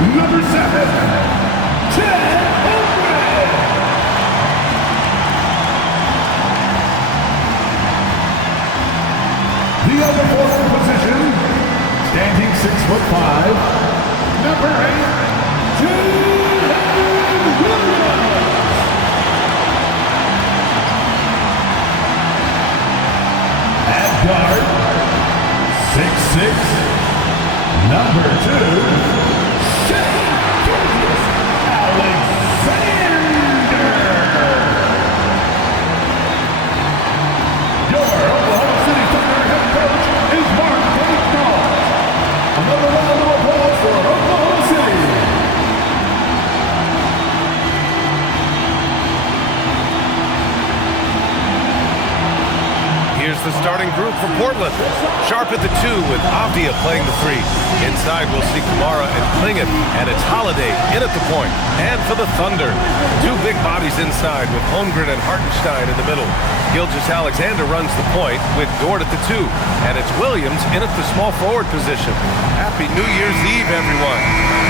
Number 7, Chet Holmgren. The other forward position, standing 6'5", number 8, Jalen Williams. At guard, 6'6", number 2, Shai Gilgeous-Alexander. Your Oklahoma City Thunder head coach is Mark Daigneault. Another round of applause for Oklahoma City. Here's the starting group for Portland. Sharp at the 2 with Avdija playing the 3. Inside we'll see Camara and Clingan, and it's Holiday in at the point. And for the Thunder, 2 big bodies inside with Holmgren and Hartenstein in the middle. Gilgeous-Alexander runs the point with Dort at the 2. And it's Williams in at the small forward position. Happy New Year's Eve, everyone.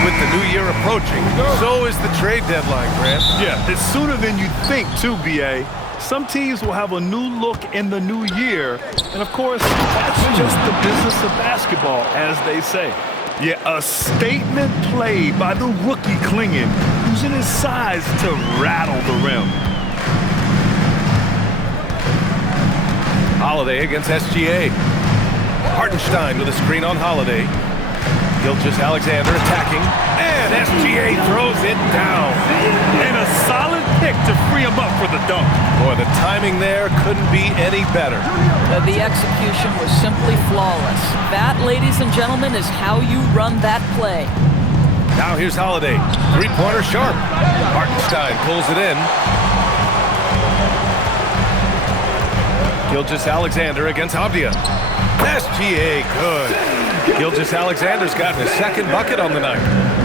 With the new year approaching, so is the trade deadline, Grant. Yeah, it's sooner than you think, too, B.A. Some teams will have a new look in the new year. And, of course, that's just the business of basketball, as they say. Yeah, a statement play by the rookie Clingan, using his size to rattle the rim. Holiday against SGA. Hartenstein with a screen on Holiday. Gilgeous-Alexander attacking, and SGA throws it down. And a solid pick to free him up for the dunk. Boy, the timing there couldn't be any better. The execution was simply flawless. That, ladies and gentlemen, is how you run that play. Now here's Holiday. Three-pointer sharp. Hartenstein pulls it in. Gilgeous-Alexander against Avdija. SGA good. Gilgeous-Alexander's gotten his second bucket on the night.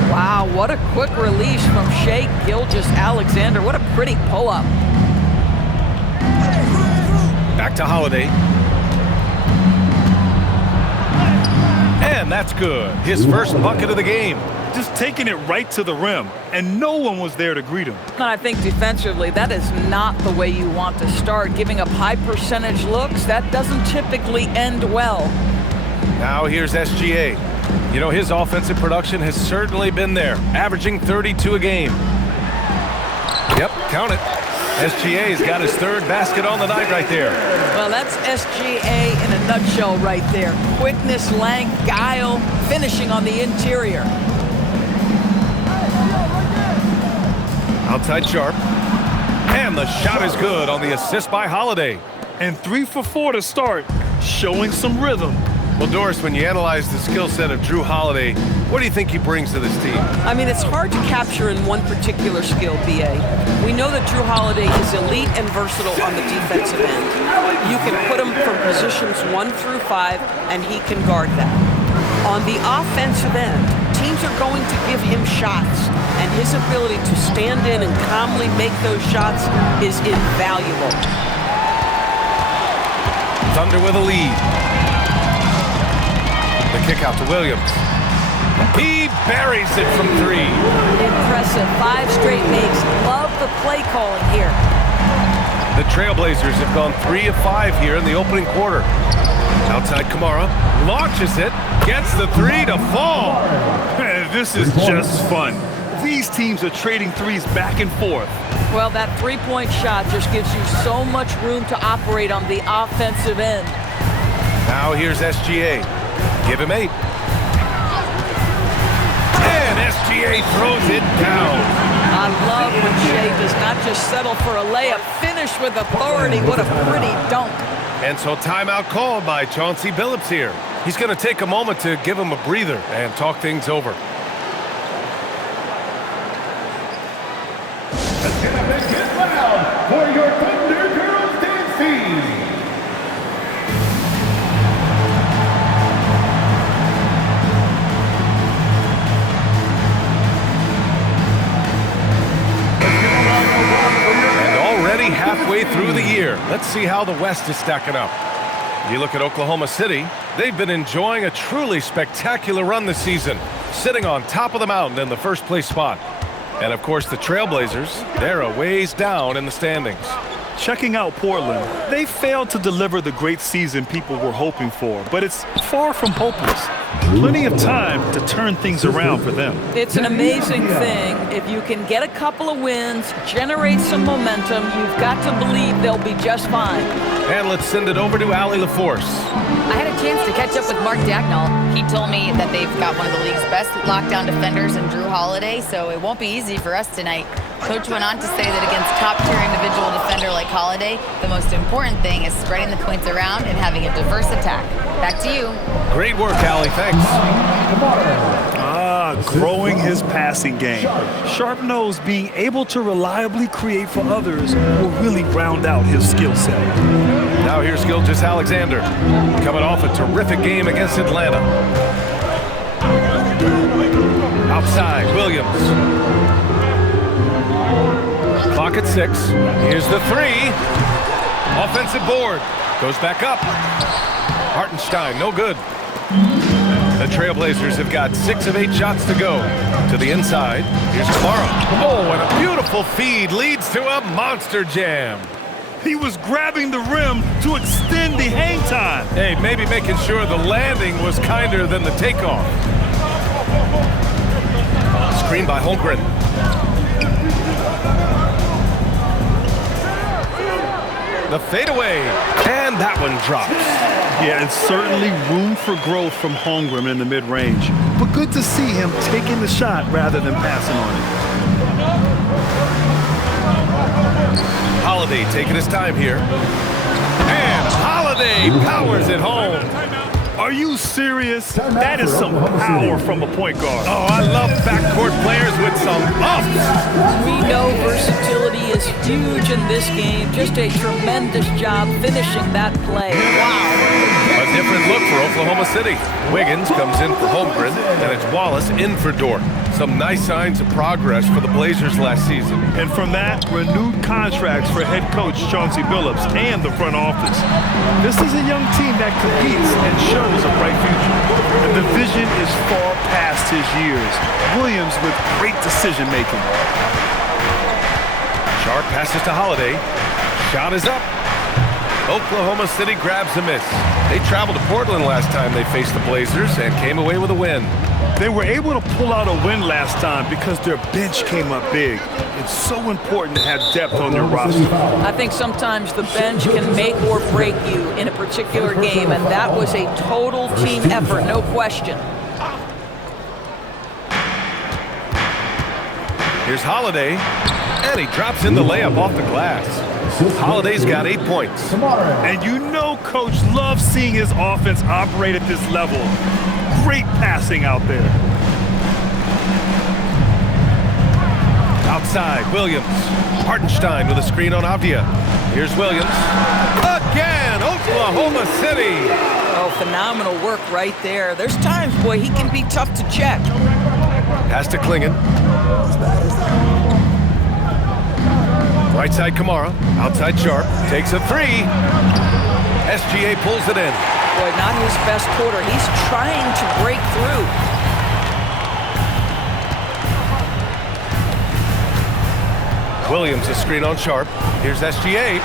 Wow, what a quick release from Shai Gilgeous-Alexander. What a pretty pull-up. Back to Holiday. And that's good. His first bucket of the game. Just taking it right to the rim, and no one was there to greet him. And I think defensively, that is not the way you want to start. Giving up high percentage looks, that doesn't typically end well. Now here's SGA. You know, his offensive production has certainly been there, averaging 32 a game. Yep, count it. SGA's got his third basket on the night right there. Well, that's SGA in a nutshell right there. Quickness, length, guile, finishing on the interior. Outside Sharp. And the shot is good on the assist by Holiday. And 3 for 4 to start, showing some rhythm. Well, Doris, when you analyze the skill set of Jrue Holiday, what do you think he brings to this team? I mean, it's hard to capture in one particular skill, B.A. We know that Jrue Holiday is elite and versatile on the defensive end. You can put him from positions 1 through 5, and he can guard that. On the offensive end, teams are going to give him shots, and his ability to stand in and calmly make those shots is invaluable. Thunder with a lead. The kick out to Williams. He buries it from 3. Impressive. 5 straight makes. Love the play calling here. The Trailblazers have gone 3 of 5 here in the opening quarter. Outside Camara. Launches it. Gets the 3 to fall. This is just fun. These teams are trading threes back and forth. Well, that three-point shot just gives you so much room to operate on the offensive end. Now here's SGA. Give him 8. And SGA throws it down. I love when Shai does not just settle for a layup, finish with authority. What a pretty dunk. And so timeout called by Chauncey Billups here. He's going to take a moment to give him a breather and talk things over. Let's get up and get loud for your Thunder Girls dancing. And already halfway through the year, let's see how the West is stacking up. You look at Oklahoma City, they've been enjoying a truly spectacular run this season, sitting on top of the mountain in the first place spot. And of course the Trailblazers, they're a ways down in the standings. Checking out Portland, they failed to deliver the great season people were hoping for, but it's far from hopeless. Plenty of time to turn things around for them. It's an amazing thing. If you can get a couple of wins, generate some momentum, you've got to believe they'll be just fine. And let's send it over to Allie LaForce. I had a chance to catch up with Mark Dagnall. He told me that they've got one of the league's best lockdown defenders in Drew Holiday, so it won't be easy for us tonight. Coach went on to say that against top-tier individual defender like Holiday, the most important thing is spreading the points around and having a diverse attack. Back to you. Great work, Allie. Thanks. Growing his passing game. Sharp knows being able to reliably create for others will really round out his skill set. Now here's Gilgeous-Alexander, coming off a terrific game against Atlanta. Outside, Williams. Clock at 6. Here's the 3. Offensive board. Goes back up. Hartenstein, no good. The Trailblazers have got 6 of 8 shots to go. To the inside. Here's Kamara. Oh, and a beautiful feed leads to a monster jam. He was grabbing the rim to extend the hang time. Hey, maybe making sure the landing was kinder than the takeoff. Screen by Holmgren. The fadeaway, and that one drops. Yeah, and certainly room for growth from Holmgren in the mid-range. But good to see him taking the shot rather than passing on it. Holiday taking his time here. And Holiday powers it home. Are you serious? That is some power from a point guard. Oh, I love backcourt players with some ups. We know versatility is huge in this game. Just a tremendous job finishing that play. Wow. A different look for Oklahoma City. Wiggins comes in for Holmgren, and it's Wallace in for Dort. Some nice signs of progress for the Blazers last season. And from that, renewed contracts for head coach Chauncey Billups and the front office. This is a young team that competes and shows a bright future. And the vision is far past his years. Williams with great decision-making. Sharp passes to Holiday. Shot is up. Oklahoma City grabs a miss. They traveled to Portland last time they faced the Blazers and came away with a win. They were able to pull out a win last time because their bench came up big. It's so important to have depth on your roster. I think sometimes the bench can make or break you in a particular game, and that was a total team effort, no question. Here's Holiday, and he drops in the layup off the glass. Holiday's got 8 points. And you know Coach loves seeing his offense operate at this level. Great passing out there. Outside, Williams. Hartenstein with a screen on Avdia. Here's Williams. Again, Oklahoma City. Oh, phenomenal work right there. There's times, boy, he can be tough to check. Pass to Klingon. Right side, Kamara. Outside, Sharp. Takes a 3. SGA pulls it in. Boy, not his best quarter. He's trying to break through. Williams, a screen on Sharp. Here's SGA.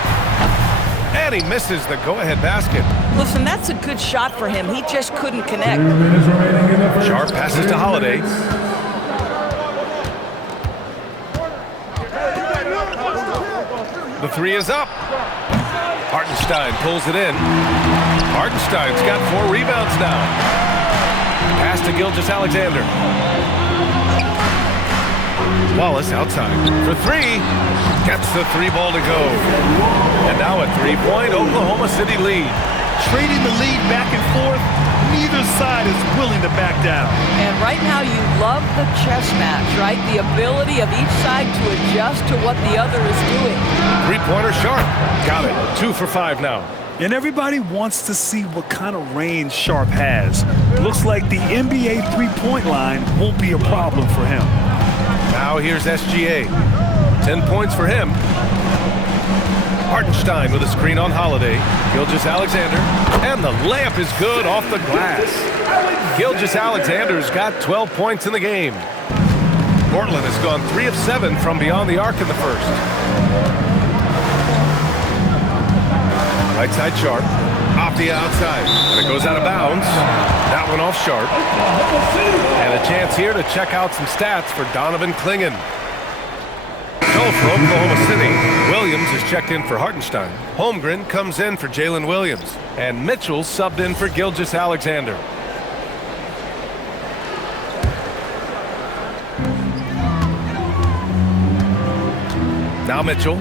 And he misses the go-ahead basket. Listen, that's a good shot for him. He just couldn't connect. Sharp passes to Holiday. The 3 is up. Hartenstein pulls it in. Hartenstein's got 4 rebounds now. Pass to Gilgeous-Alexander. Wallace outside for 3. Gets the 3 ball to go. And now a 3-point Oklahoma City lead. Trading the lead back and forth, neither side is willing to back down. And right now you love the chess match, right? The ability of each side to adjust to what the other is doing. 3-pointer Sharp. Got it. 2 for 5 now. And everybody wants to see what kind of range Sharp has. Looks like the NBA three-point line won't be a problem for him. Now here's SGA. 10 points for him. Hartenstein with a screen on Holiday. Gilgeous-Alexander. And the layup is good off the glass. Gilgeous-Alexander's got 12 points in the game. Portland has gone 3 of 7 from beyond the arc in the first. Right side Sharp. Off the outside. And it goes out of bounds. That one off Sharp. And a chance here to check out some stats for Donovan Clingan. So for Oklahoma City, Williams is checked in for Hartenstein. Holmgren comes in for Jalen Williams. And Mitchell subbed in for Gilgeous-Alexander. Now Mitchell.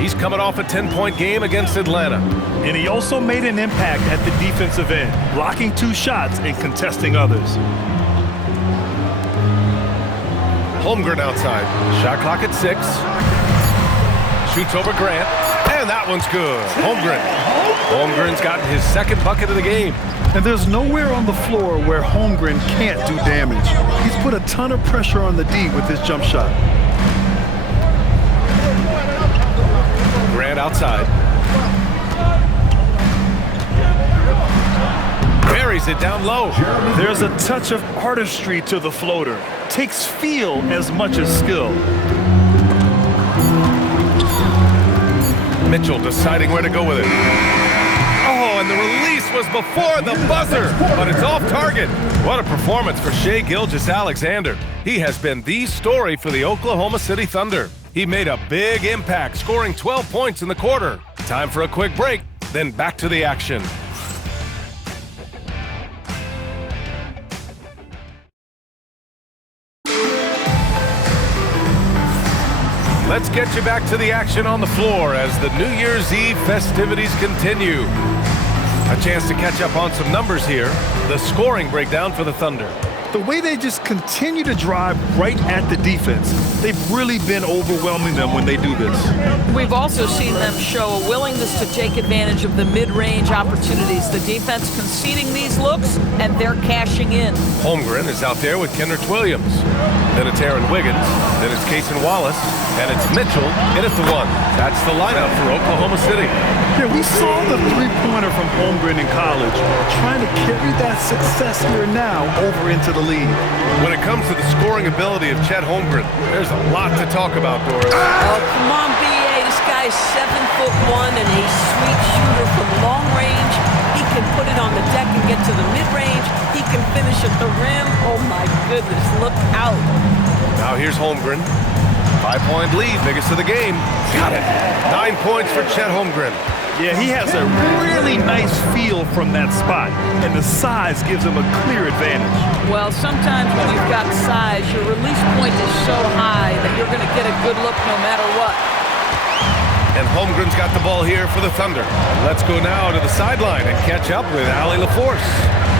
He's coming off a 10-point game against Atlanta. And he also made an impact at the defensive end, blocking 2 shots and contesting others. Holmgren outside. Shot clock at 6. Shoots over Grant. And that one's good. Holmgren's gotten his second bucket of the game. And there's nowhere on the floor where Holmgren can't do damage. He's put a ton of pressure on the D with his jump shot. Grant outside. Buries it down low. There's a touch of artistry to the floater. Takes feel as much as skill. Mitchell deciding where to go with it. Oh, and the release was before the buzzer, but it's off target. What a performance for Shai Gilgeous-Alexander. He has been the story for the Oklahoma City Thunder. He made a big impact, scoring 12 points in the quarter. Time for a quick break, then back to the action. Let's get you back to the action on the floor as the New Year's Eve festivities continue. A chance to catch up on some numbers here. The scoring breakdown for the Thunder. The way they just continue to drive right at the defense, they've really been overwhelming them when they do this. We've also seen them show a willingness to take advantage of the mid-range opportunities. The defense conceding these looks, and they're cashing in. Holmgren is out there with Kenrich Williams. Then it's Aaron Wiggins. Then it's Cason Wallace. And it's Mitchell in at the 1. That's the lineup for Oklahoma City. Yeah, we saw the three-pointer from Holmgren in college, trying to carry that success here now over into the league. When it comes to the scoring ability of Chet Holmgren, there's a lot to talk about, Doris. Oh, come on, B.A. This guy's 7'1" and a sweet shooter from long range. He can put it on the deck and get to the mid-range. He can finish at the rim. Oh, my goodness, look out. Now here's Holmgren. 5-point lead, biggest of the game. Got it. 9 points for Chet Holmgren. Yeah, he has a really nice feel from that spot, and the size gives him a clear advantage. Well, sometimes when you've got size, your release point is so high that you're going to get a good look no matter what. And Holmgren's got the ball here for the Thunder. Let's go now to the sideline and catch up with Allie LaForce.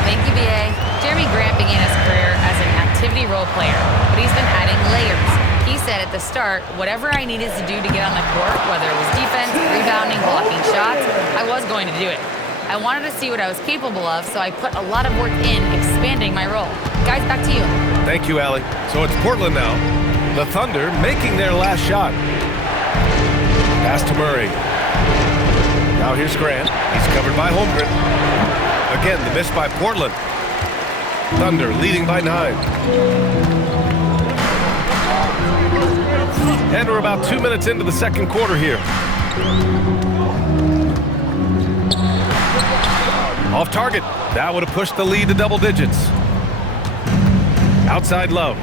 Thank you, B.A. Jeremy Grant began his career as an activity role player, but he's been adding layers. He said at the start, whatever I needed to do to get on the court, whether it was defense, rebounding, blocking shots, I was going to do it. I wanted to see what I was capable of, so I put a lot of work in expanding my role. Guys, back to you. Thank you, Allie. So it's Portland now. The Thunder making their last shot. Pass to Murray. Now here's Grant. He's covered by Holmgren. Again, the miss by Portland. Thunder leading by 9. And we're about 2 minutes into the second quarter here. Off target. That would have pushed the lead to double digits. Outside Love.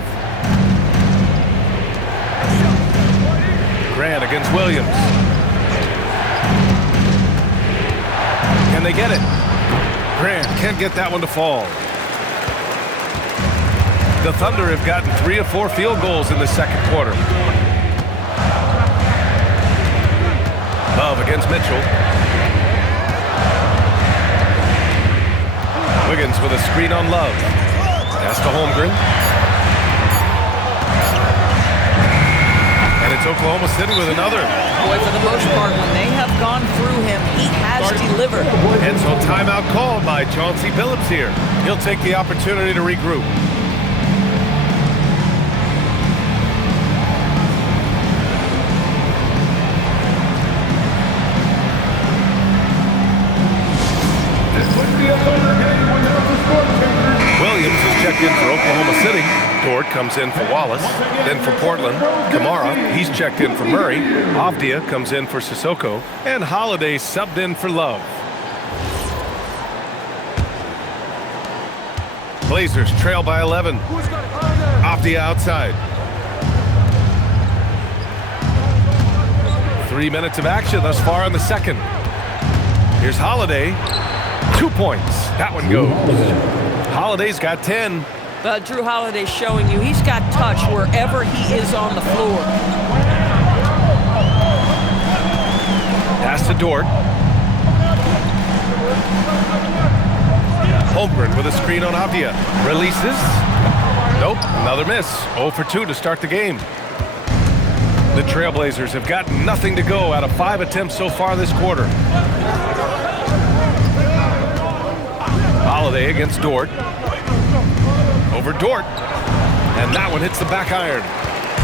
Grant against Williams. Can they get it? Grant can't get that one to fall. The Thunder have gotten 3 of 4 field goals in the second quarter. Love against Mitchell. Wiggins with a screen on Love. Pass to Holmgren. And it's Oklahoma City with another. Boy, for the most part, when they have gone through him, he has delivered. And so timeout called by Chauncey Billups here. He'll take the opportunity to regroup. checked in for Oklahoma City. Dort comes in for Wallace. Then for Portland, Kamara. He's checked in for Murray. Avdia comes in for Sissoko. And Holiday subbed in for Love. Blazers trail by 11. Avdia outside. 3 minutes of action thus far in the second. Here's Holiday. 2 points. That one goes. Holiday's got 10. Drew Holiday showing you he's got touch wherever he is on the floor. Pass to Dort. Holmgren with a screen on Avdia. Releases. Nope, another miss. 0 for 2 to start the game. The Trailblazers have got nothing to go out of 5 attempts so far this quarter. Holiday against Dort. Over Dort. And that one hits the back iron.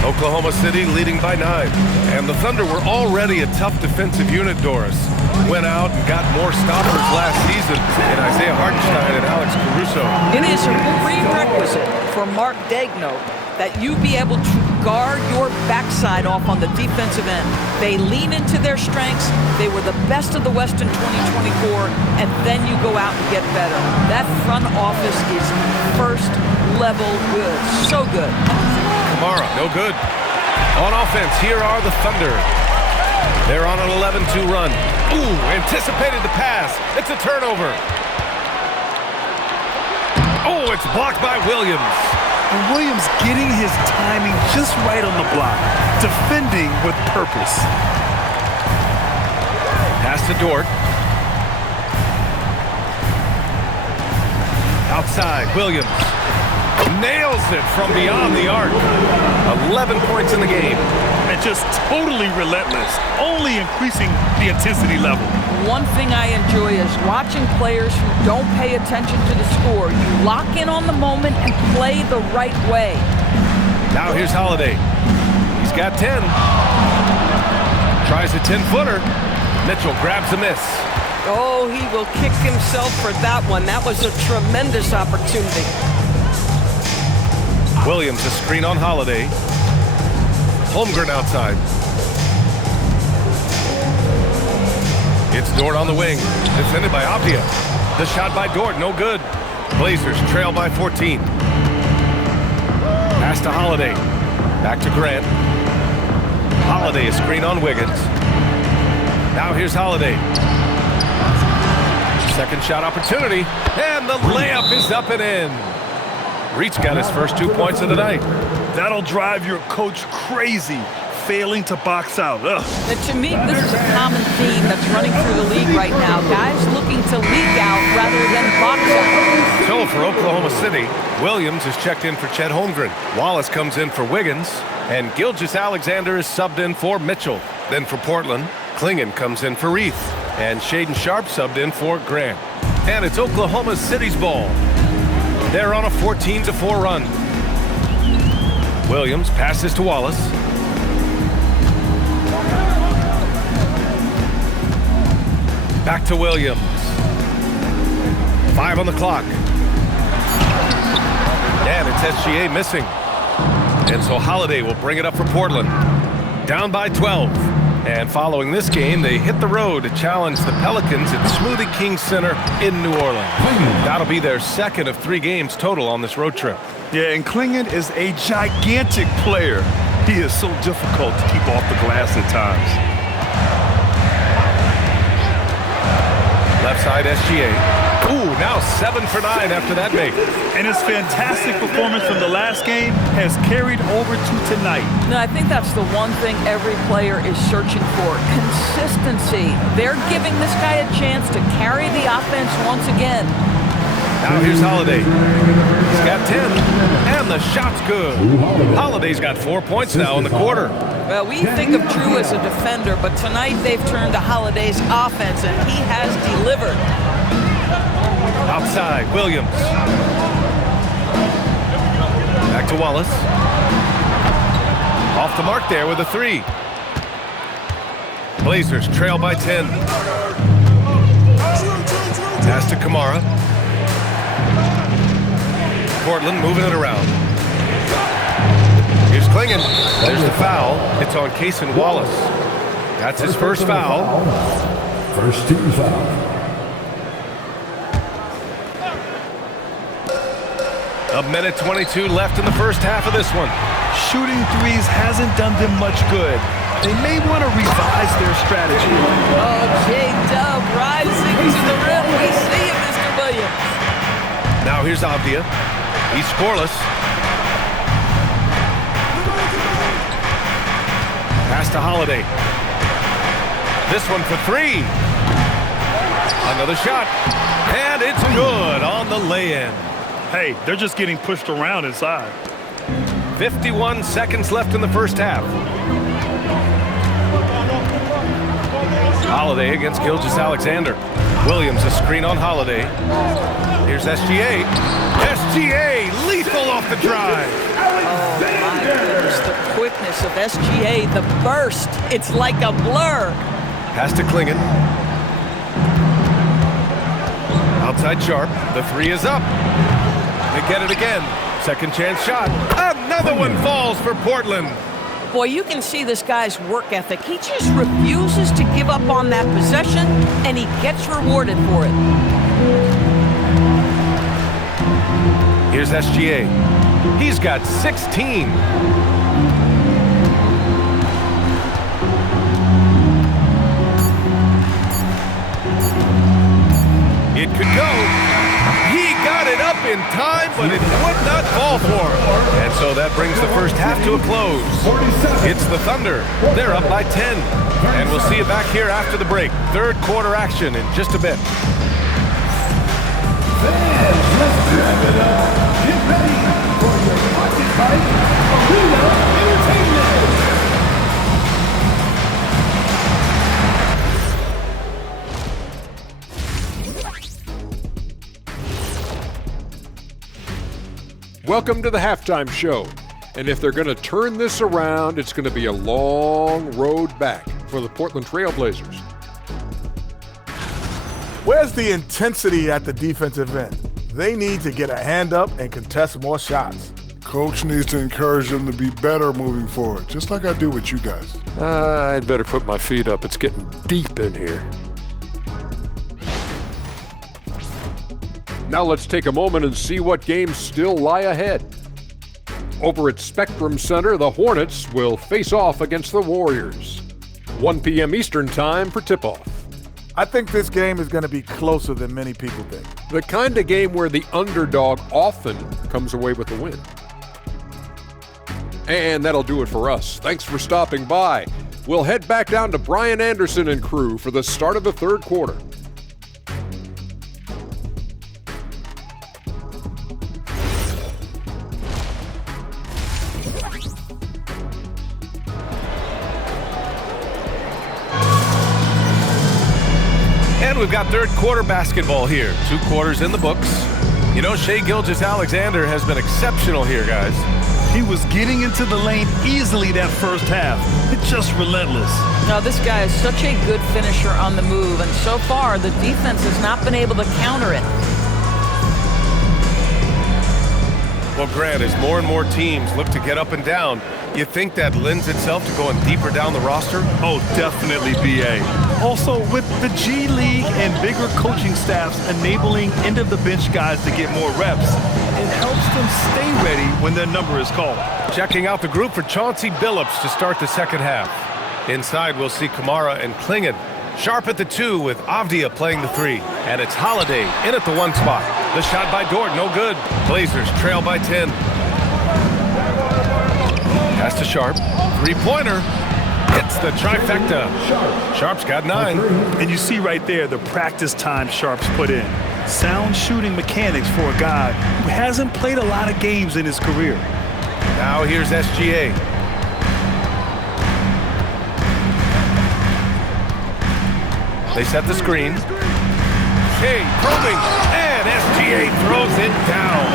Oklahoma City leading by 9. And the Thunder were already a tough defensive unit, Doris. Went out and got more stoppers last season in Isaiah Hartenstein and Alex Caruso. It is a prerequisite for Mark Daigneault that you be able to guard your backside off on the defensive end. They lean into their strengths. They were the best of the West in 2024, and then you go out and get better. That front office is first level good. So good. Kamara, no good. On offense, here are the Thunder. They're on an 11-2 run. Ooh, anticipated the pass. It's a turnover. Oh, it's blocked by Williams. And Williams getting his timing just right on the block. Defending with purpose. Pass to Dort. Outside, Williams. Nails it from beyond the arc. 11 points in the game. And just totally relentless. Only increasing the intensity level. One thing I enjoy is watching players who don't pay attention to the score. You lock in on the moment and play the right way. Now here's Holiday. He's got 10. Tries a 10-footer. Mitchell grabs a miss. Oh, he will kick himself for that one. That was a tremendous opportunity. Williams, a screen on Holiday. Holmgren outside. It's Dort on the wing. Defended by Avdia. The shot by Dort, no good. Blazers trail by 14. Pass to Holiday. Back to Grant. Holiday, a screen on Wiggins. Now here's Holiday. Second shot opportunity. And the layup is up and in. Reach got his first 2 points of the night. That'll drive your coach crazy, failing to box out. Ugh. And to me, this is a common theme that's running through the league right now. Guys looking to leak out rather than box out. So for Oklahoma City, Williams is checked in for Chet Holmgren. Wallace comes in for Wiggins. And Gilgeous-Alexander is subbed in for Mitchell. Then for Portland, Klingon comes in for Reith. And Shaedon Sharpe subbed in for Grant. And it's Oklahoma City's ball. They're on a 14-4 run. Williams passes to Wallace. Back to Williams. 5 on the clock. And it's SGA missing. And so Holiday will bring it up for Portland. Down by 12. And following this game, they hit the road to challenge the Pelicans at Smoothie King Center in New Orleans. That'll be their second of 3 games total on this road trip. Yeah, and Klingon is a gigantic player. He is so difficult to keep off the glass at times. Left side, SGA. Ooh, now 7 for 9 after that make. And his fantastic performance from the last game has carried over to tonight. No, I think that's the one thing every player is searching for. Consistency. They're giving this guy a chance to carry the offense once again. Now here's Holiday. He's got 10, and the shot's good. Holiday's got 4 points now in the quarter. Well, we think of Drew as a defender, but tonight they've turned to Holiday's offense, and he has delivered. Outside, Williams. Back to Wallace. Off the mark there with a 3. Blazers trail by 10. Pass to Kamara. Portland moving it around. Here's Clingan. There's the foul. It's on Cason Wallace. That's his first foul. First team foul. A minute 22 left in the first half of this one. Shooting threes hasn't done them much good. They may want to revise their strategy. Oh, J-Dub rising to the rim. We see it, Mr. Williams. Now here's Avdia. He's scoreless. Pass to Holiday. This one for three. Another shot. And it's good on the lay-in. Hey, they're just getting pushed around inside. 51 seconds left in the first half. Holiday against Gilgeous-Alexander. Williams a screen on Holiday. Here's SGA. SGA lethal off the drive. Oh, my goodness. The quickness of SGA, the burst. It's like a blur. Pass to Clingan. Outside Sharp. The three is up. They get it again. Second chance shot. Another one falls for Portland. Boy, you can see this guy's work ethic. He just refuses to give up on that possession, and he gets rewarded for it. Here's SGA. He's got 16. It could go. He got it up in time, but it would not fall for him. And so that brings the first half to a close. It's the Thunder. They're up by 10. And we'll see you back here after the break. Third quarter action in just a bit. Fans, let's wrap it up. Get ready for your pocket fight, Arena Entertainment. Welcome to the halftime show. And if they're going to turn this around, it's going to be a long road back for the Portland Trail Blazers. Where's the intensity at the defensive end? They need to get a hand up and contest more shots. Coach needs to encourage them to be better moving forward, just like I do with you guys. I'd better put my feet up. It's getting deep in here. Now let's take a moment and see what games still lie ahead. Over at Spectrum Center, the Hornets will face off against the Warriors. 1 p.m. Eastern Time for tip-off. I think this game is going to be closer than many people think. The kind of game where the underdog often comes away with the win. And that'll do it for us. Thanks for stopping by. We'll head back down to Brian Anderson and crew for the start of the third quarter. And we've got third quarter basketball here. 2 quarters in the books. You know, Shai Gilgeous-Alexander has been exceptional here, guys. He was getting into the lane easily that first half. It's just relentless. Now, this guy is such a good finisher on the move, and so far, the defense has not been able to counter it. Well, Grant, as more and more teams look to get up and down, you think that lends itself to going deeper down the roster? Oh, definitely, B.A. Also, with the G League and bigger coaching staffs enabling end-of-the-bench guys to get more reps, it helps them stay ready when their number is called. Checking out the group for Chauncey Billups to start the second half. Inside, we'll see Kamara and Clingan. Sharp at the 2 with Avdia playing the 3. And it's Holiday in at the 1 spot. The shot by Dort, no good. Blazers trail by 10. Pass to Sharp. 3-pointer. It's the trifecta. Sharp's got 9. And you see right there the practice time Sharp's put in. Sound shooting mechanics for a guy who hasn't played a lot of games in his career. Now here's SGA. They set the screen. Shai probing, and SGA throws it down.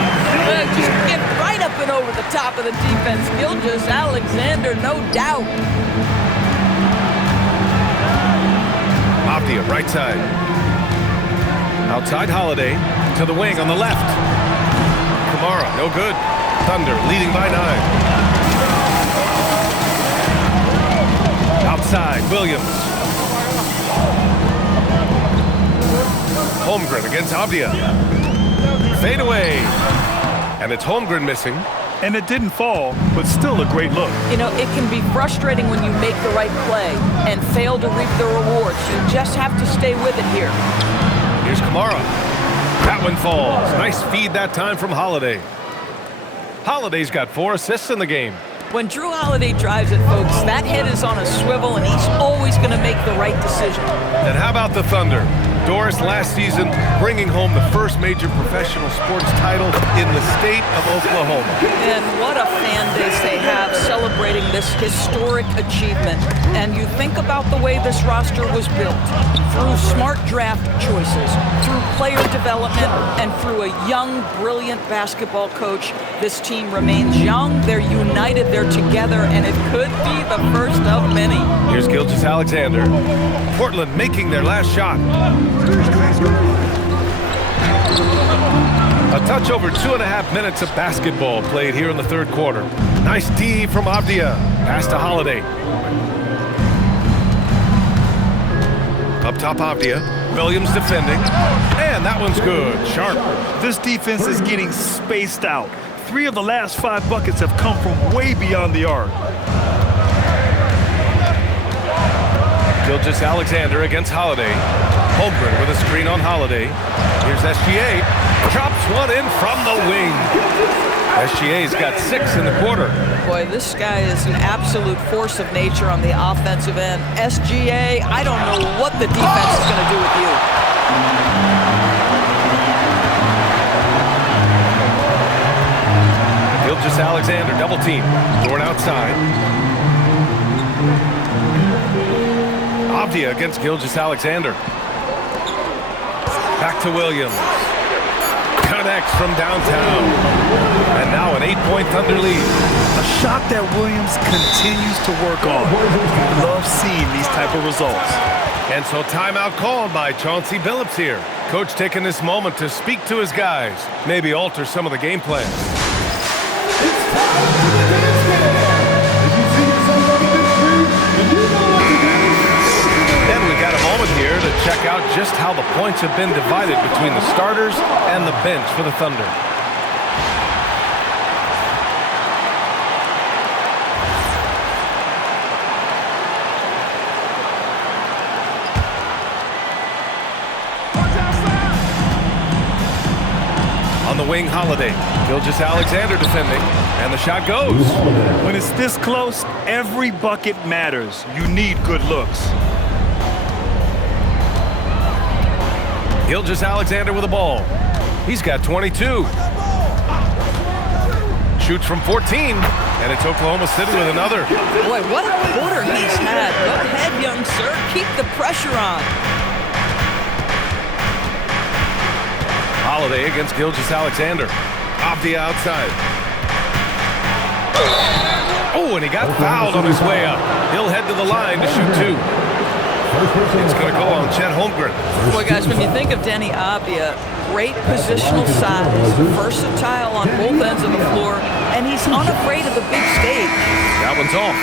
Just get right up and over the top of the defense. Gilgeous-Alexander, no doubt. Avdia, right side. Outside Holiday, to the wing on the left. Kamara, no good. Thunder leading by 9. Outside, Williams. Holmgren against Avdia. Fade away. And it's Holmgren missing. And it didn't fall, but still a great look. You know, it can be frustrating when you make the right play and fail to reap the rewards. You just have to stay with it here. Here's Kamara. That one falls. Nice feed that time from Holiday. Holiday's got 4 assists in the game. When Drew Holiday drives it, folks, that head is on a swivel, and he's always going to make the right decision. And how about the Thunder? Doris last season bringing home the first major professional sports title in the state of Oklahoma. And what a fan base they have celebrating this historic achievement. And you think about the way this roster was built, through smart draft choices, through player development, and through a young, brilliant basketball coach. This team remains young, they're united, they're together, and it could be the first of many. Here's Gilgeous-Alexander. Portland making their last shot. A touch over 2.5 minutes of basketball played here in the third quarter. Nice D from Avdia. Pass to Holiday. Up top, Avdia. Williams defending. And that one's good. Sharp. This defense is getting spaced out. 3 of the last 5 buckets have come from way beyond the arc. Gilgeous-Alexander against Holiday. Holmgren with a screen on Holiday. Here's SGA. Drops one in from the wing. SGA's got 6 in the quarter. Boy, this guy is an absolute force of nature on the offensive end. SGA, I don't know what the defense is going to do with you. Gilgeous-Alexander double team. Dort outside. Avdia against Gilgeous-Alexander. Back to Williams. Connects from downtown. And now an 8-point Thunder lead. A shot that Williams continues to work on. We love seeing these type of results. And so timeout called by Chauncey Billups here. Coach taking this moment to speak to his guys. Maybe alter some of the game plan. It's time for the dance band. If you see yourself on the big screen, then you know what to do. Then we got a moment here to check out just how the points have been divided between the starters and the bench for the Thunder. On the wing, Holiday. Gilgeous-Alexander defending, and the shot goes. When it's this close, every bucket matters. You need good looks. Gilgeous-Alexander with the ball. He's got 22. Shoots from 14, and it's Oklahoma City with another. Boy, what a quarter he's had. Go ahead, young sir. Keep the pressure on. Holiday against Gilgeous-Alexander. Avdia outside. Oh, and he got fouled on his way up. He'll head to the line to shoot 2. It's going to go on Chet Holmgren. Boy, guys, when you think of Deni Avdia, great positional size, versatile on both ends of the floor, and he's unafraid of the big stage. That one's off.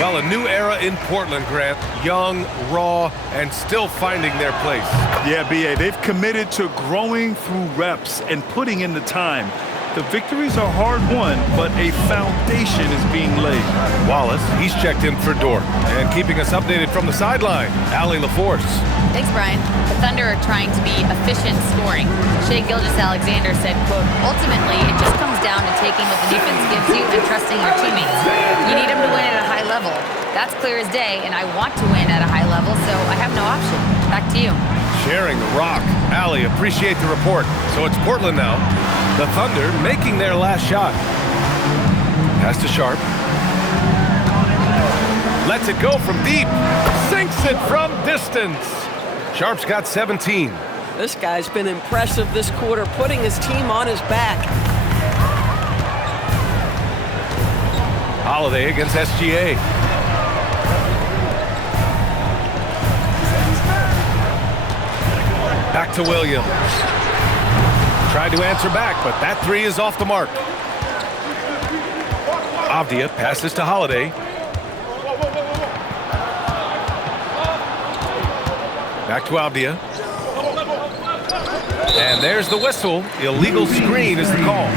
Well, a new era in Portland, Grant. Young, raw, and still finding their place. Yeah, B.A., they've committed to growing through reps and putting in the time. The victories are hard-won, but a foundation is being laid. Wallace, he's checked in for Dort. And keeping us updated from the sideline, Allie LaForce. Thanks, Brian. The Thunder are trying to be efficient scoring. Shai Gilgeous-Alexander said, quote, ultimately, it just comes down to taking what the defense gives you and trusting your teammates. You need them to win at a high level. That's clear as day, and I want to win at a high level, so I have no option. Back to you. Sharing the rock. Allie, appreciate the report. So it's Portland now. The Thunder making their last shot. Pass to Sharp. Lets it go from deep. Sinks it from distance. Sharp's got 17. This guy's been impressive this quarter, putting his team on his back. Holiday against SGA. Back to Williams. Tried to answer back, but that three is off the mark. Avdia passes to Holiday. Back to Avdia. And there's the whistle. Illegal screen is the call.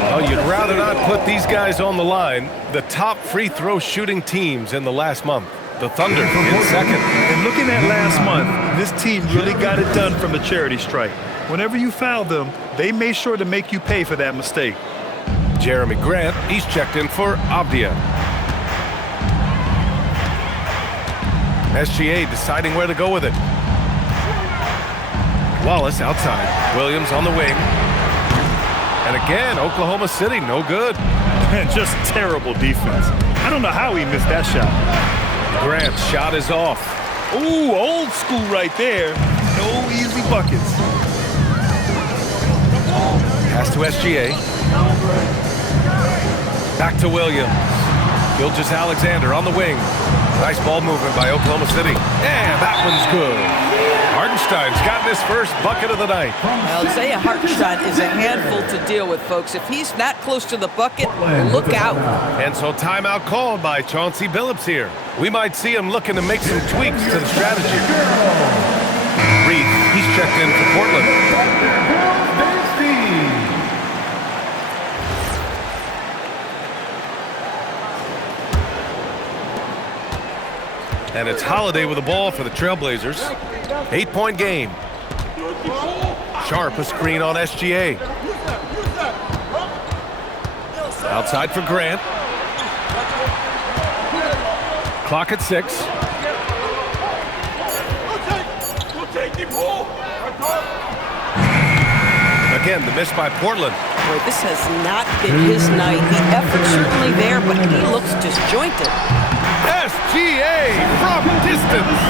Well, you'd rather not put these guys on the line. The top free throw shooting teams in the last month. The Thunder in second. And looking at last month, this team really got it done from a charity strike. Whenever you foul them, they made sure to make you pay for that mistake. Jeremy Grant, he's checked in for Avdia. SGA deciding where to go with it. Wallace outside. Williams on the wing. And again, Oklahoma City, no good. Just terrible defense. I don't know how he missed that shot. Grant's shot is off. Ooh, old school right there. No easy buckets. Pass to SGA. Back to Williams. Gilgeous-Alexander on the wing. Nice ball movement by Oklahoma City. And that one's good. Hartenstein's gotten his first bucket of the night. Well, Isaiah Hartenstein is a handful to deal with, folks. If he's that close to the bucket, look out. And so timeout called by Chauncey Billups here. We might see him looking to make some tweaks to the strategy. Reed, he's checked in for Portland. And it's Holiday with the ball for the Trailblazers. 8-point game. Sharp a screen on SGA. Outside for Grant. Clock at 6. Again, the miss by Portland. Boy, this has not been his night. The effort's certainly there, but he looks disjointed. SGA from distance.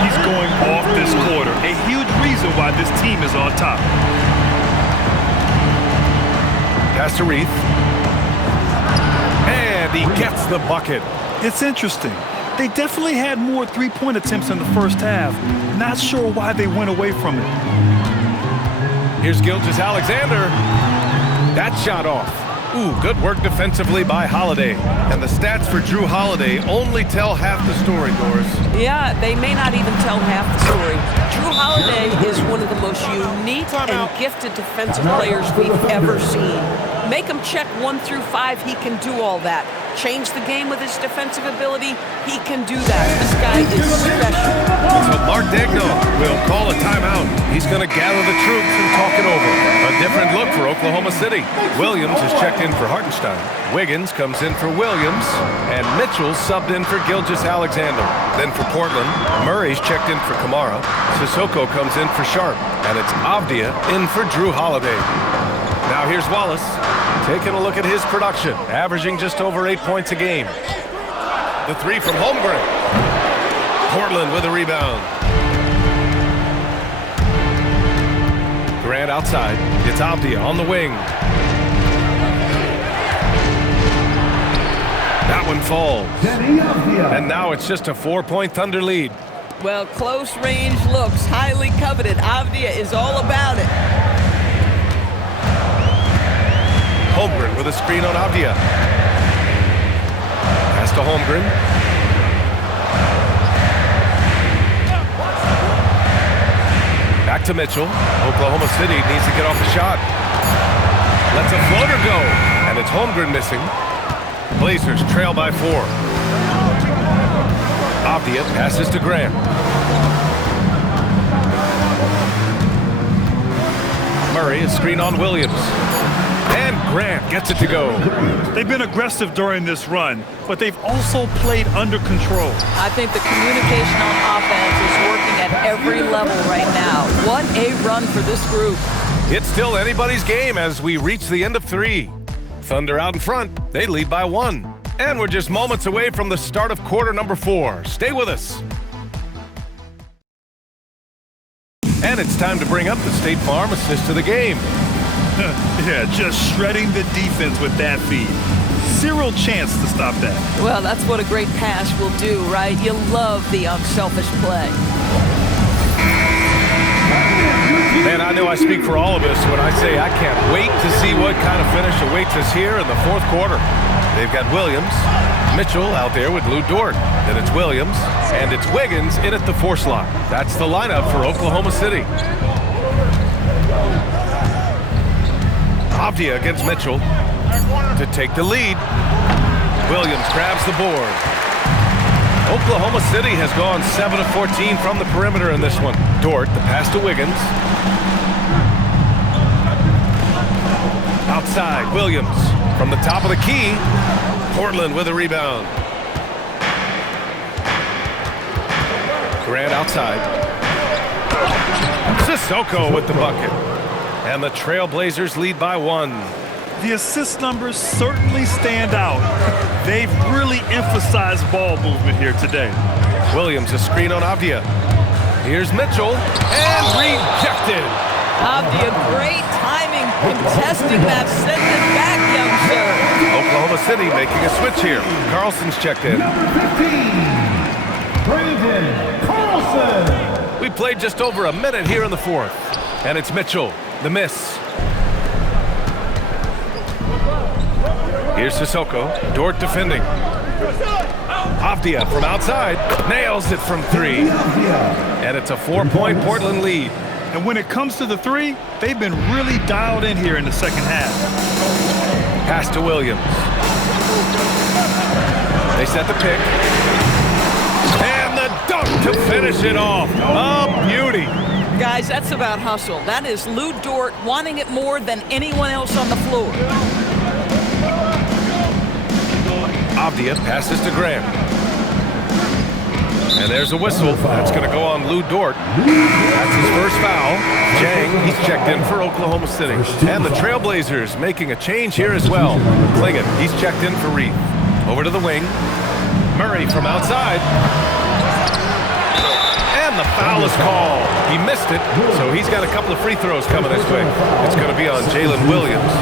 He's going off this quarter. A huge reason why this team is on top. Pass to Reith. And he gets the bucket. It's interesting. They definitely had more three-point attempts in the first half. Not sure why they went away from it. Here's Gilgeous-Alexander. That shot off. Ooh, good work defensively by Holiday. And the stats for Drew Holiday only tell half the story, Doris. Yeah, they may not even tell half the story. Drew Holiday is one of the most unique and gifted defensive players we've ever seen. Make him check 1 through 5, he can do all that. Change the game with his defensive ability, he can do that. This guy is special. So Mark Daigneault will call a timeout. He's going to gather the troops and talk it over. A different look for Oklahoma City. Williams is checked in for Hartenstein. Wiggins comes in for Williams. And Mitchell subbed in for Gilgeous-Alexander. Then for Portland, Murray's checked in for Kamara. Sissoko comes in for Sharp. And it's Avdia in for Drew Holiday. Now here's Wallace, taking a look at his production, averaging just over 8 points a game. The three from Holmgren. Portland with a rebound. Grant outside. It's Avdia on the wing. That one falls. And now it's just a 4-point Thunder lead. Well, close range looks, highly coveted. Avdia is all about it. Holmgren with a screen on Avdia. Pass to Holmgren. Back to Mitchell. Oklahoma City needs to get off the shot. Lets a floater go. And it's Holmgren missing. Blazers trail by 4. Avdia passes to Grant. Murray, a screen on Williams. And Grant gets it to go. They've been aggressive during this run, but they've also played under control. I think the communication on offense is working at every level right now. What a run for this group. It's still anybody's game as we reach the end of 3. Thunder out in front. They lead by 1. And we're just moments away from the start of quarter number 4. Stay with us. And it's time to bring up the State Farm assist of the game. Yeah, just shredding the defense with that feed. Zero chance to stop that. Well, that's what a great pass will do, right? You love the unselfish play. Man, I know I speak for all of us when I say I can't wait to see what kind of finish awaits us here in the fourth quarter. They've got Williams, Mitchell out there with Lou Dort. Then it's Williams, and it's Wiggins in at the 4 slot. That's the lineup for Oklahoma City. Avdia against Mitchell to take the lead. Williams grabs the board. Oklahoma City has gone 7 of 14 from the perimeter in this one. Dort, the pass to Wiggins. Outside, Williams from the top of the key. Portland with a rebound. Grant outside. Sissoko with the bucket. And the Trailblazers lead by 1. The assist numbers certainly stand out. They've really emphasized ball movement here today. Williams, a screen on Avdia. Here's Mitchell, and rejected. Avdia, great timing, contesting that. Send it back, young sir. Oklahoma City making a switch here. Carlson's checked in. Number 15, Brandon Carlson. We played just over a minute here in the fourth. And it's Mitchell, the miss. Here's Sissoko, Dort defending. Avdia from outside, nails it from 3. And it's a 4-point Portland lead. And when it comes to the 3, they've been really dialed in here in the second half. Pass to Williams. They set the pick. And the dunk to finish it off. A beauty. Guys, that's about hustle. That is Lou Dort wanting it more than anyone else on the floor. Avdia passes to Graham. And there's a whistle. That's going to go on Lou Dort. That's his first foul. Jang, he's checked in for Oklahoma City. And the Trailblazers making a change here as well. Clingan, he's checked in for Reed. Over to the wing. Murray from outside. And the foul is called. He missed it, so he's got a couple of free throws coming his way. It's going to be on Jalen Williams.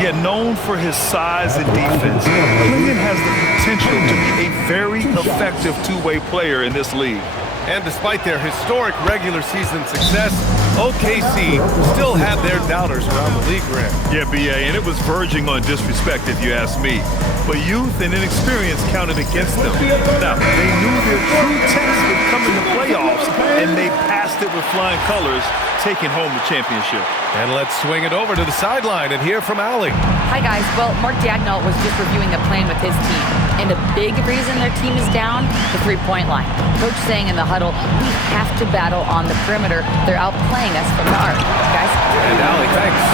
Yeah, known for his size and defense, Clingan has the potential to be a very effective two-way player in this league. And despite their historic regular season success, OKC still had their doubters around the league, Grant. Yeah, B.A., and it was verging on disrespect if you ask me. But youth and inexperience counted against them. Now, they knew their true test would come in the playoffs, and they passed it with flying colors, taking home the championship. And let's swing it over to the sideline and hear from Allie. Hi, guys. Well, Mark Daigneault was just reviewing a plan with his team. And a big reason their team is down, the three-point line. Coach saying in the huddle, we have to battle on the perimeter. They're outplaying us from the arc. Guys? And Allie, thanks.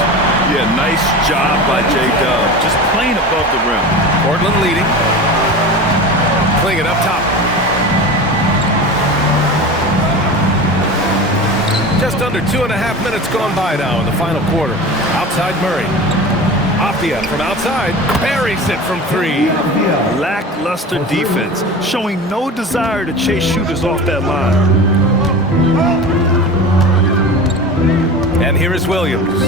Yeah, nice job by J-Dub. Just playing above the rim. Portland leading. Clingan up top. Just under 2.5 minutes gone by now in the final quarter. Outside Murray. Avdia from outside. Buries it from 3. Lackluster defense, showing no desire to chase shooters off that line. And here is Williams.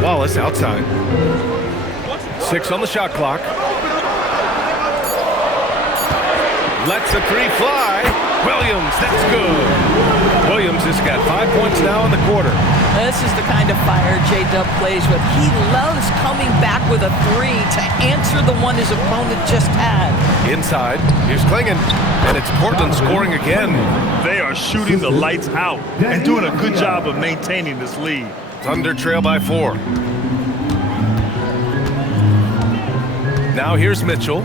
Wallace outside. 6 on the shot clock. Lets the 3 fly. Williams, that's good. Williams has got 5 points now in the quarter. This is the kind of fire J-Dub plays with. He loves coming back with a 3 to answer the one his opponent just had. Inside, here's Clingan, and it's Portland scoring again. They are shooting the lights out and doing a good job of maintaining this lead. Thunder trail by 4. Now here's Mitchell.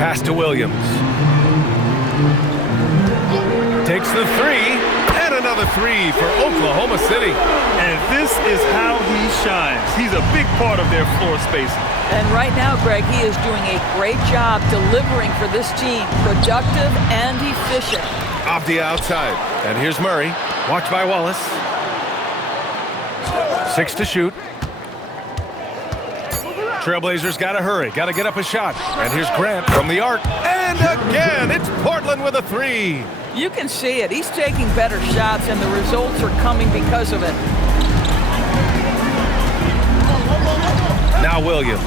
Pass to Williams. Takes the 3, and another 3 for Oklahoma City. And this is how he shines. He's a big part of their floor space. And right now, Greg, he is doing a great job delivering for this team. Productive and efficient. Avdia outside. And here's Murray. Watched by Wallace. 6 to shoot. Trailblazers got to hurry. Got to get up a shot. And here's Grant from the arc. And again, it's Portland with a 3. You can see it. He's taking better shots, and the results are coming because of it. Now Williams.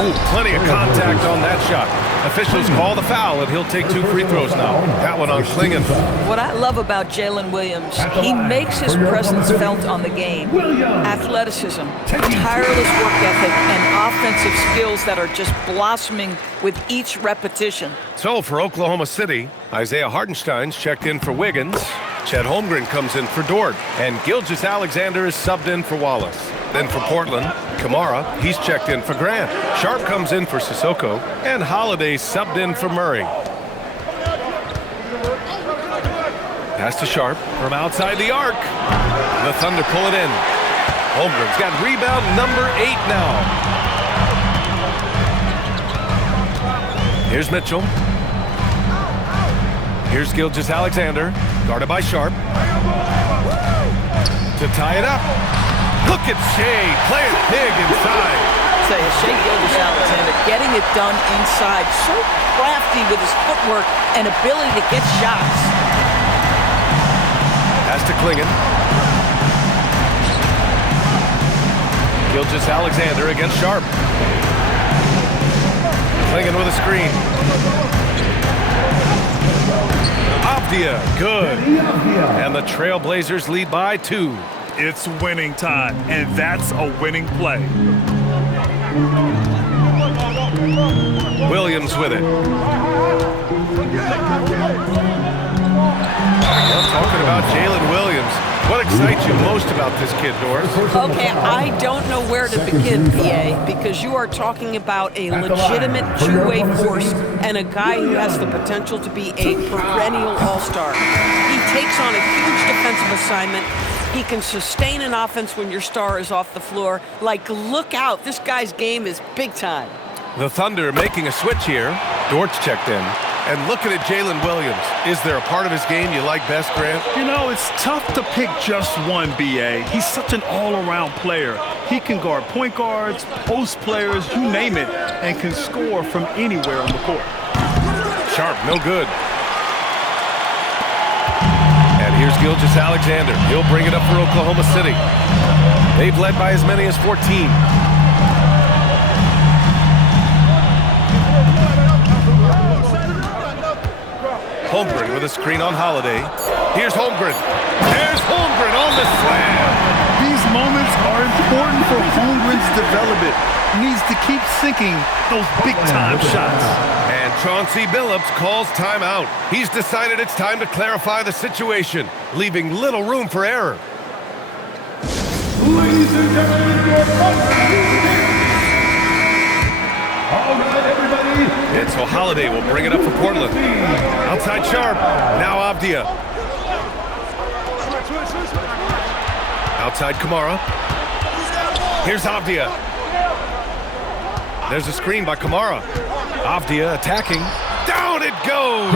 Oh, plenty of contact on that shot. Officials call the foul, and he'll take 2 free throws now. That one on Klingon. What I love about Jalen Williams, he makes his presence felt on the game. Athleticism, tireless work ethic, and offensive skills that are just blossoming with each repetition. So for Oklahoma City, Isaiah Hartenstein's checked in for Wiggins. Chet Holmgren comes in for Dort. And Gilgeous-Alexander is subbed in for Wallace. Then for Portland, Kamara, he's checked in for Grant. Sharp comes in for Sissoko. And Holiday subbed in for Murray. Pass to Sharp from outside the arc. The Thunder pull it in. Holmgren's got rebound number 8 now. Here's Mitchell. Here's Gilgeous-Alexander, guarded by Sharp. To tie it up. Look at Shea, playing big inside. Say, Shea Gilgeous-Alexander getting it done inside. So crafty with his footwork and ability to get shots. Pass to Klingon. Gilgeous-Alexander against Sharp. Klingon with a screen. Avdia, good. And the Trailblazers lead by 2. It's winning time, and that's a winning play. Williams with it. Well, talking about Jalen Williams, what excites you most about this kid, Doris? Okay, I don't know where to begin, PA, because you are talking about a legitimate two-way force and a guy who has the potential to be a perennial all-star. He takes on a huge defensive assignment. He can sustain an offense when your star is off the floor. Like, look out. This guy's game is big time. The Thunder making a switch here. Dort's checked in. And looking at Jalen Williams, is there a part of his game you like best, Grant? You know, it's tough to pick just one, B.A. He's such an all-around player. He can guard point guards, post players, you name it, and can score from anywhere on the court. Sharp, no good. And here's Gilgeous-Alexander. He'll bring it up for Oklahoma City. They've led by as many as 14. Holmgren with a screen on Holiday. Here's Holmgren. There's Holmgren on the slam. These moments are important for Holmgren's development. He needs to keep sinking those big-time shots. And Chauncey Billups calls timeout. He's decided it's time to clarify the situation, leaving little room for error. Ladies and gentlemen, your all right, everybody. And so Holiday will bring it up for Portland. Outside Sharp. Now Avdia. Outside Kamara. Here's Avdia. There's a screen by Kamara. Avdia attacking. Down it goes!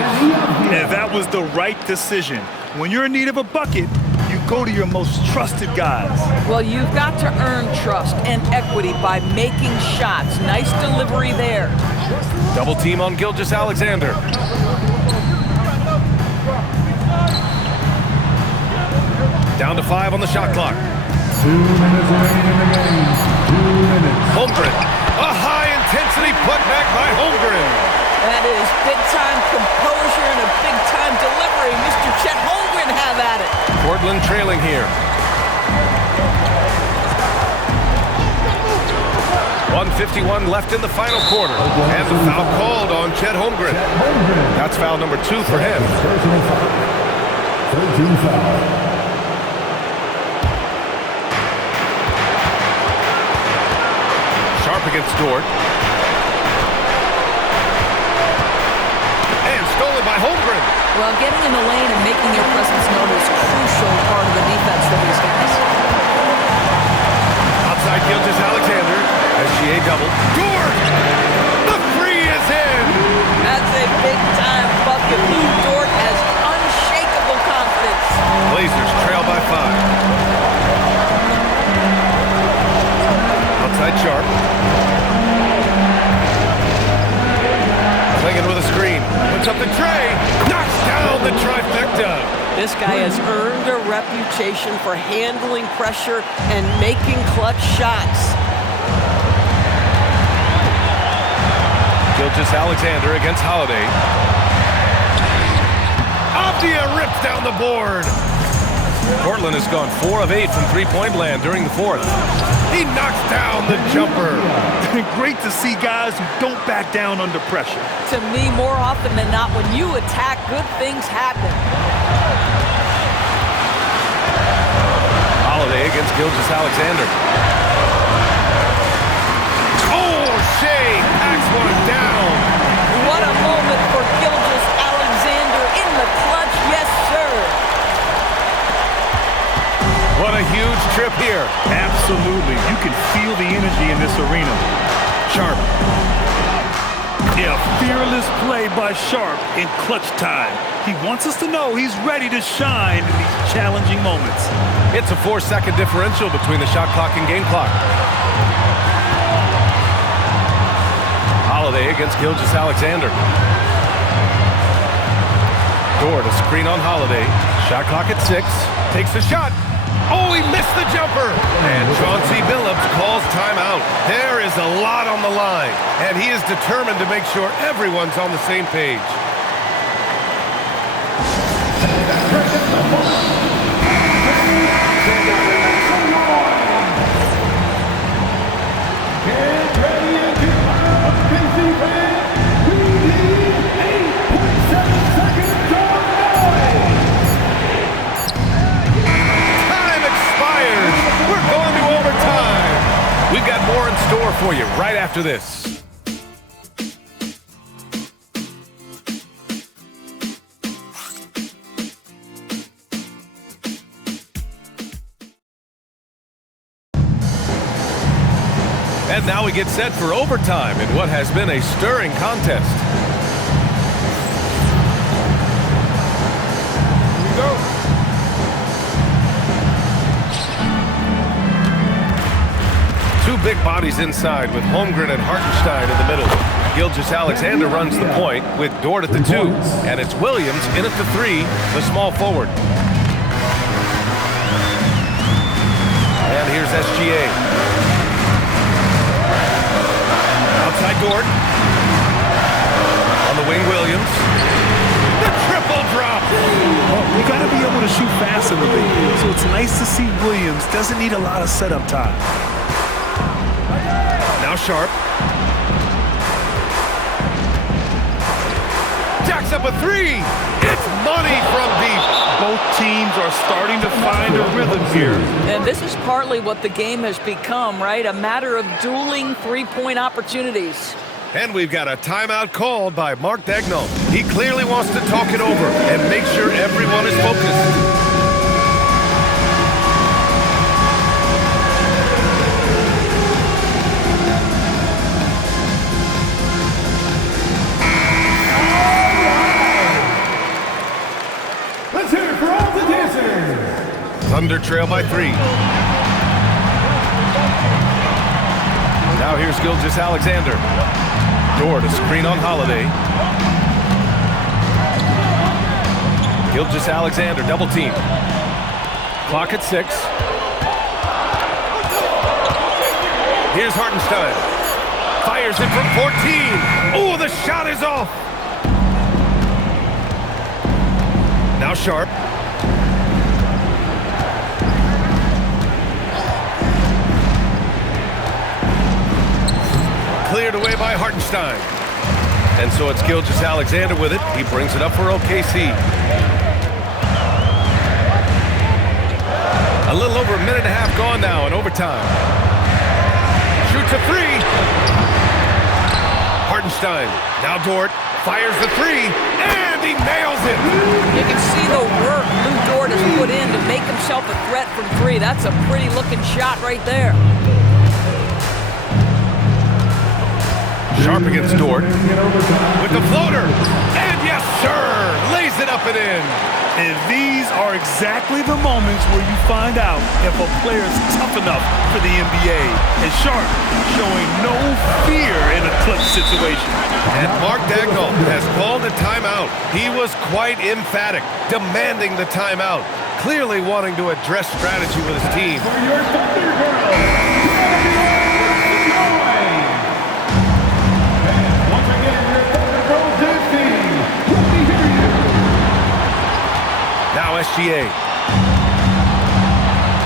And that was the right decision. When you're in need of a bucket, you go to your most trusted guys. Well, you've got to earn trust and equity by making shots. Nice delivery there. Double team on Gilgeous-Alexander. Down to 5 on the shot clock. 2 minutes remaining in the game. 2 minutes. Holmgren. A high-intensity putback by Holmgren. That is big-time composure and a big-time delivery. Mr. Chet Holmgren have at it. Portland trailing here. 1:51 left in the final quarter. And the foul called on Chet Holmgren. That's foul number 2 for him. Personal foul. 13 foul. Sharp against Dort. And stolen by Holmgren. Well, getting in the lane and making your presence known is a crucial part of the defense for these guys. Outside Gilgeous-Alexander as GA double. Dort! The three is in! That's a big-time bucket. Lou Dort has unshakable confidence. Blazers trail by 5. Outside Sharp. Klingon with a screen. Puts up the tray. Knocks down the trifecta. This guy has earned a reputation for handling pressure and making clutch shots. Gilgeous-Alexander against Holiday. Avdia rips down the board. Portland has gone 4 of 8 from three-point land during the fourth. He knocks down the jumper. Great to see guys who don't back down under pressure. To me, more often than not, when you attack, good things happen. Holiday against Gilgeous-Alexander. Oh, Shea packs one down. What a moment for Gilgeous-Alexander in the clutch, yes, sir. What a huge trip here. Absolutely. You can feel the energy in this arena. Sharp. Yeah, fearless play by Sharp in clutch time. He wants us to know he's ready to shine in these challenging moments. It's a 4-second differential between the shot clock and game clock. Holiday against Gilgeous-Alexander. Dort, a screen on Holiday. Shot clock at 6. Takes the shot. Oh, he missed the jumper. And Chauncey Billups calls timeout. There is a lot on the line, and he is determined to make sure everyone's on the same page. We've got more in store for you right after this. And now we get set for overtime in what has been a stirring contest. Here we go. Two big bodies inside with Holmgren and Hartenstein in the middle. Gilgeous-Alexander runs the point with Dort at the 2, and it's Williams in at the 3, the small forward. And here's SGA. Outside Dort. On the wing, Williams. The triple drop. Well, you got to be able to shoot fast in the league, so it's nice to see Williams doesn't need a lot of setup time. Now Sharp. Jacks up a 3. It's money from deep. Both teams are starting to find a rhythm here. And this is partly what the game has become, right? A matter of dueling three-point opportunities. And we've got a timeout called by Mark Daigneault. He clearly wants to talk it over and make sure everyone is focused. Thunder trail by 3. Now here's Gilgeous-Alexander. Dort, a screen on Holiday. Gilgeous-Alexander, double team. Clock at 6. Here's Hartenstein. Fires it from 14. Oh, the shot is off. Now Sharp. Cleared away by Hartenstein. And so it's Gilgeous-Alexander with it. He brings it up for OKC. A little over a minute and a half gone now in overtime. Shoots a 3. Hartenstein. Now Dort fires the 3. And he nails it. You can see the work Lou Dort has put in to make himself a threat from 3. That's a pretty looking shot right there. Sharp against Dort with the floater, and yes sir, lays it up and in. And these are exactly the moments where you find out if a player is tough enough for the NBA. And Sharp showing no fear in a clutch situation. And Mark Daigneault has called a timeout. He was quite emphatic, demanding the timeout, clearly wanting to address strategy with his team. For your Thunder Girls, once again, SGA.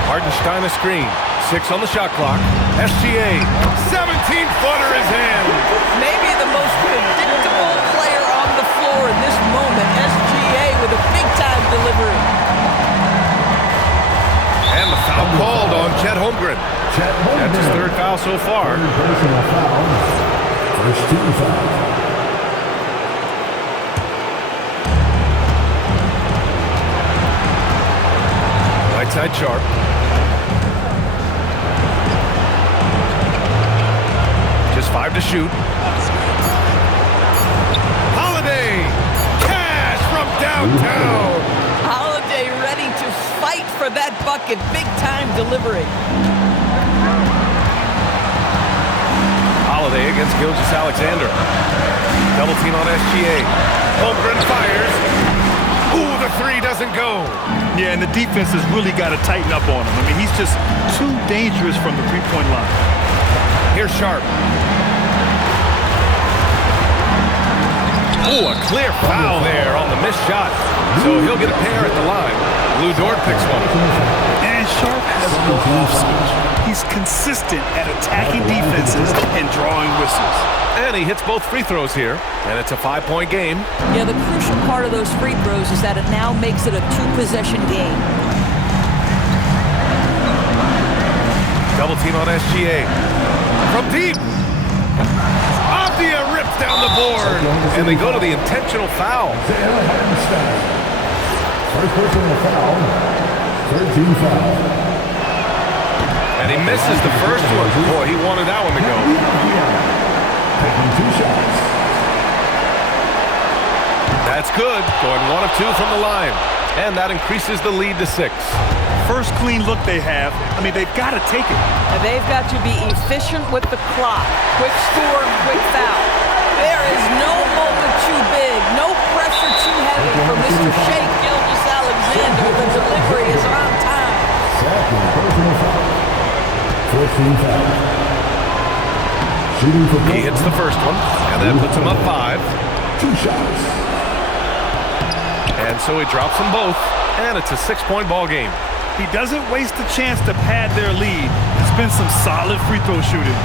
Hartenstein a screen. 6 on the shot clock. SGA, 17-footer is in. Maybe the most predictable player on the floor in this moment. SGA with a big-time delivery. And the foul called on Chet Holmgren. That's his 3rd foul so far. Personal foul. First team foul. Right side Sharp. Just 5 to shoot. Holiday! Cash from downtown! Holiday ready to fight for that bucket. Big-time delivery. Holiday against Gilgeous-Alexander. Double team on SGA. Holmgren fires. Ooh, the 3 doesn't go. Yeah, and the defense has really got to tighten up on him. I mean, he's just too dangerous from the three-point line. Here's Sharp. Ooh, a clear foul there on the missed shot. So he'll get a pair at the line. Lou Dort picks one. And Sharp has no off switch. He's consistent at attacking defenses and drawing whistles. And he hits both free throws here. And it's a 5-point game. Yeah, the crucial part of those free throws is that it now makes it a 2-possession game. Double team on SGA. From deep. Avdia rips down the board. And they go to the intentional foul. First personal foul. 13 foul. And he misses the first one. Boy, he wanted that one to go. Taking 2 shots. That's good. Going 1 of 2 from the line. And that increases the lead to 6. First clean look they have. I mean, they've got to take it. And they've got to be efficient with the clock. Quick score, quick foul. There is no moment too big, no pressure too heavy for Mr. Shai Gilgeous-Alexander. The delivery is on time. Second personal foul. 14 foul. Shooting for He hits the first one, and that puts him up 5. 2 shots. And so he drops them both, and it's a 6-point ball game. He doesn't waste a chance to pad their lead. It's been some solid free throw shooting.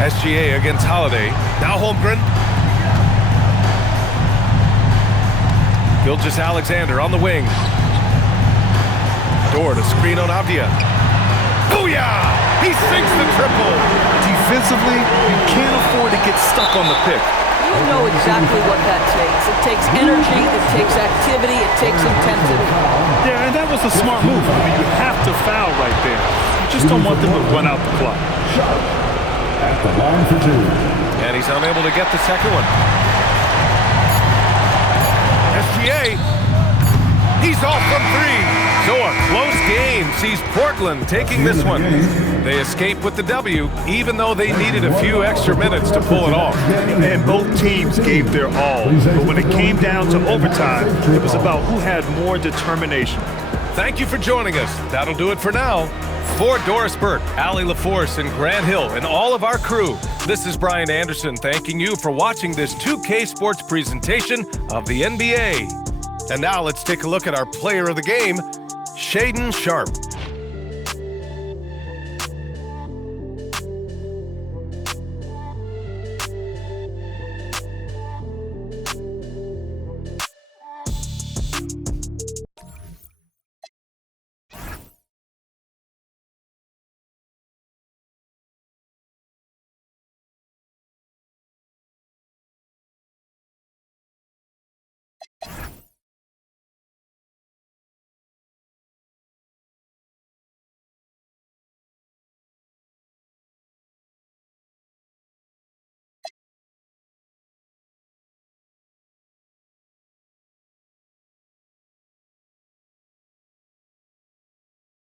SGA against Holiday. Now Holmgren. Gilgeous-Alexander on the wing. Dort a screen on Avdia. Booyah! He sinks the triple. Defensively, you can't afford to get stuck on the pick. You know exactly what that takes. It takes energy, it takes activity, it takes intensity. Yeah, and that was a smart move. I mean, you have to foul right there. You just don't want them to run out the clock. Sharp at the line for 2. And he's unable to get the second one. SGA. He's off from 3. So a close game sees Portland taking this one. They escape with the W, even though they needed a few extra minutes to pull it off. And both teams gave their all. But when it came down to overtime, it was about who had more determination. Thank you for joining us. That'll do it for now. For Doris Burke, Allie LaForce, and Grant Hill, and all of our crew, this is Brian Anderson thanking you for watching this 2K Sports presentation of the NBA. And now let's take a look at our player of the game, Shaedon Sharpe.